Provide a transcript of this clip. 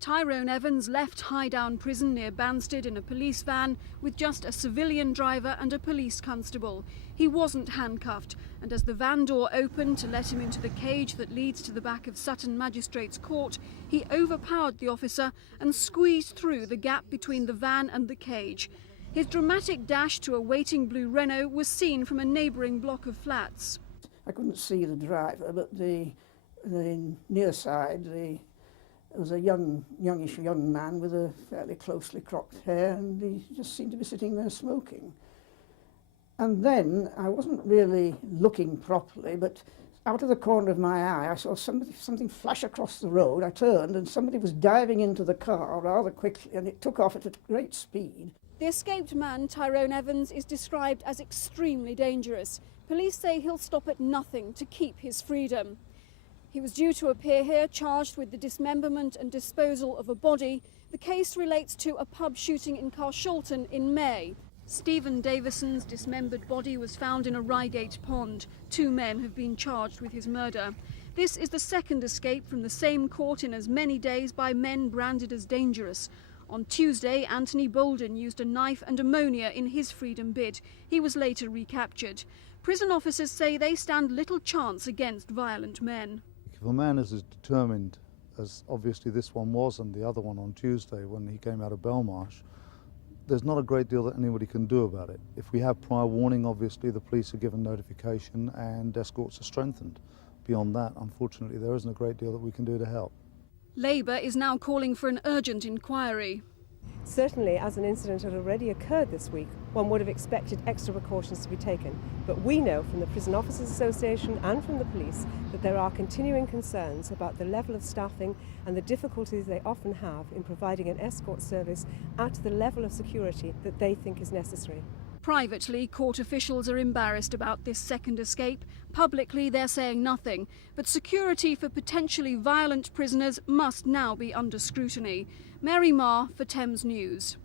Tyrone Evans left Highdown Prison near Banstead in a police van with just a civilian driver and a police constable. He wasn't handcuffed, and as the van door opened to let him into the cage that leads to the back of Sutton Magistrates Court, he overpowered the officer and squeezed through the gap between the van and the cage. His dramatic dash to a waiting blue Renault was seen from a neighbouring block of flats. I couldn't see the driver, but the near side, there was a youngish young man with a fairly closely cropped hair, and he just seemed to be sitting there smoking. And then I wasn't really looking properly, but out of the corner of my eye I saw something flash across the road. I turned and somebody was diving into the car rather quickly, and it took off at a great speed. The escaped man, Tyrone Evans, is described as extremely dangerous. Police say he'll stop at nothing to keep his freedom. He was due to appear here charged with the dismemberment and disposal of a body. The case relates to a pub shooting in Carshalton in May. Stephen Davison's dismembered body was found in a Reigate pond. 2 men have been charged with his murder. This is the second escape from the same court in as many days by men branded as dangerous. On Tuesday, Anthony Bolden used a knife and ammonia in his freedom bid. He was later recaptured. Prison officers say they stand little chance against violent men. If a man is as determined as obviously this one was, and the other one on Tuesday when he came out of Belmarsh, there's not a great deal that anybody can do about it. If we have prior warning, obviously the police are given notification and escorts are strengthened. Beyond that, unfortunately, there isn't a great deal that we can do to help. Labour is now calling for an urgent inquiry. Certainly, as an incident had already occurred this week, one would have expected extra precautions to be taken. But we know from the Prison Officers Association and from the police that there are continuing concerns about the level of staffing and the difficulties they often have in providing an escort service at the level of security that they think is necessary. Privately, court officials are embarrassed about this second escape. Publicly, they're saying nothing. But security for potentially violent prisoners must now be under scrutiny. Mary Marr for Thames News.